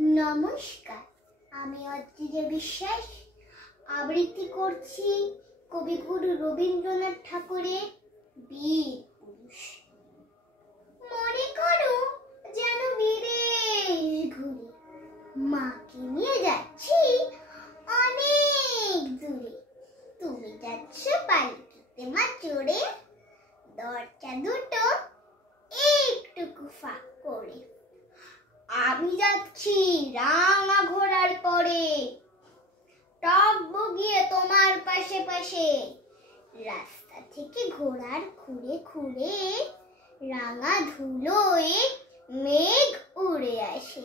নমস্কার, আমি অদ্রিজা বিশ্বাস আবৃত্তি করছি কবিগুরু রবীন্দ্রনাথ ঠাকুরের বীর পুরুষ। মনে করো যেন বিদেশ ঘুরে মাকে নিয়ে যাচ্ছি অনেক দূরে। তুমি যাচ্ছ পালকিতে মা চড়ে, দরজা দুটো একটুকু ফাঁক করে। আমি যাচ্ছি রাঙা ঘোড়ার পরে, টক বগিয়ে তোমার পাশে পাশে। রাস্তা থেকে ঘোড়ার খুঁড়ে খুঁড়ে রাঙা ধুলোয় মেঘ উড়ে আসে।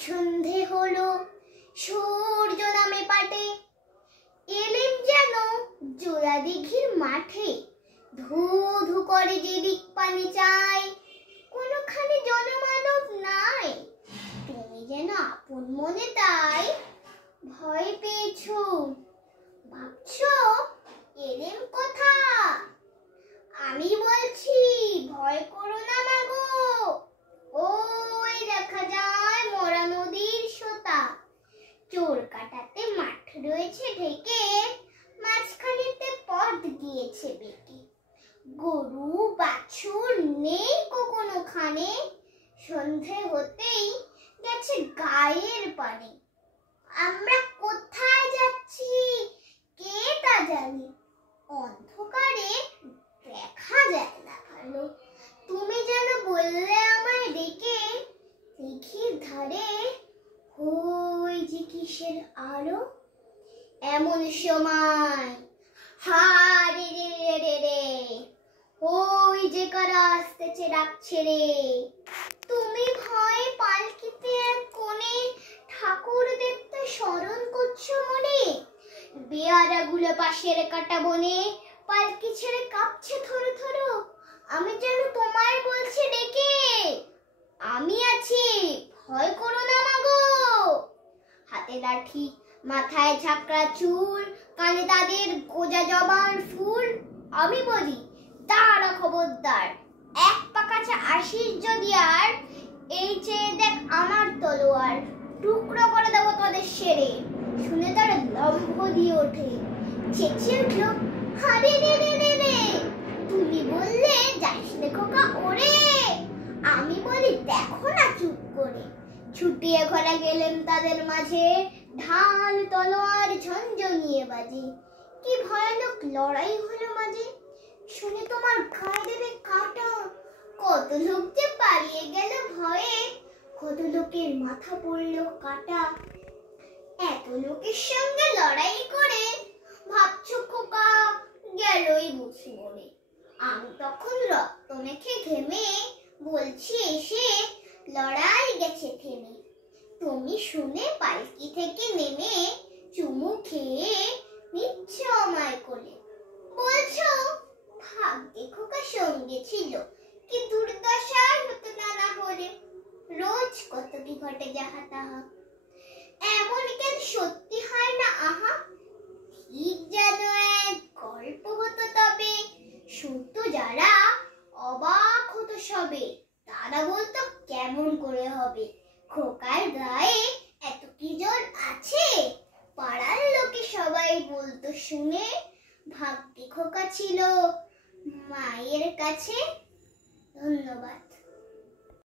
সন্ধে হলো, সূর্য নামে পাটে, এলেম যেন জোড়া দিঘির মাঠে। ধু ধু করে যেদিক পানি চাই, কোনোখানে জনমানব নাই। তুমি যেন আপন মনে তাই ভয় পেয়েছো, ভাবছো এলেম কোথা। আমি বলছি ভয় করো না মাগো, ওই দেখা যায় মরা নদীর সোতা। চোর কাটাতে মাঠ রয়েছে ঢেকে, মাঝখানেতে পথ গিয়েছে বেঁকে। গরু বাছুর নেই কোনোখানে, সন্ধে হতেই গেছে গায়ের পানে। আমরা কোথায় যাচ্ছি কে তা জানি, অন্ধকারে দেখা যায় না ভালো। তুমি যেন বললে আমায় ডেকে, দিঘির ধারে ওই যে কিসের আলো। এমন সময় হারে রে রে রে রে, ওই যে কারা আসতেছে ডাকছে রে। তুমি ভয়ে পালকিতে এক কোণে ঠাকুর দেখতে স্মরণ করছো মনে। বেয়ারাগুলো পাশের কাটা বনে, পালকি ছেড়ে কাঁপছে থরো থরো। আমি যেন তোমায় বলছি ডেকে, আমি আছি ভয় করো না মাগো। হাতে লাঠি, মাথায় ঝাঁকড়া চুল, কানে তাদের গোজা জবার ফুল। আমি বলি দাঁড়া খবরদার, এক পা কাছে আসিস যদি আর, এই চেয়ে দেখ আমার তলোয়ার। টুকরো করে দেবো তোদের সেরে। শুনে তারা লম্ব দিয়ে ওঠে, চেঁচিয়ে উঠলো হারে রে রে রে রে। তুমি বললে যাইস নে খোকা ওরে, আমি বলি দেখো না চুপ করে। ছুটিয়ে ঘোড়া গেলেন তাদের মাঝে, ঢাল তলোয়ার ঝনঝনিয়ে বাজে। কি ভয়ানক লড়াই হলো মাঝে, শুনে তোমার গায়ে দেবে কাঁটা। কত লোক যে পালিয়ে গেল ভয়ে, কত লোকের মাথা পড়লো কাটা। এত লোকের সঙ্গে লড়াই করে ভাবছো খোকা গেলই বুঝি মরে। আমি তখন রক্ত মেখে ঘেমে বলছি এসে, লড়াই গেছে থেমে। তুমি শুনে পালকি থেকে নেমে চুমু খেয়ে নিচ্ছ আমায় কোলে। বলছো ভাগ্যে খোকা সঙ্গে ছিল, কি দুর্দশা হতো না হলে। রোজ কত কি ঘটে যাহা তাহা, এমন কেন সত্যি হয় না আহা। ঠিক যেন এক গল্প হতো তবে, শুনতো যারা অবাক হতো সবে। তারা বলতো কেমন করে হবে, খোকার গায়ে এত কি জোর আছে। পাড়ার লোকে সবাই বলতো শুনে, ভাগ্যে খোকা ছিল মায়ের কাছে। ধন্যবাদ।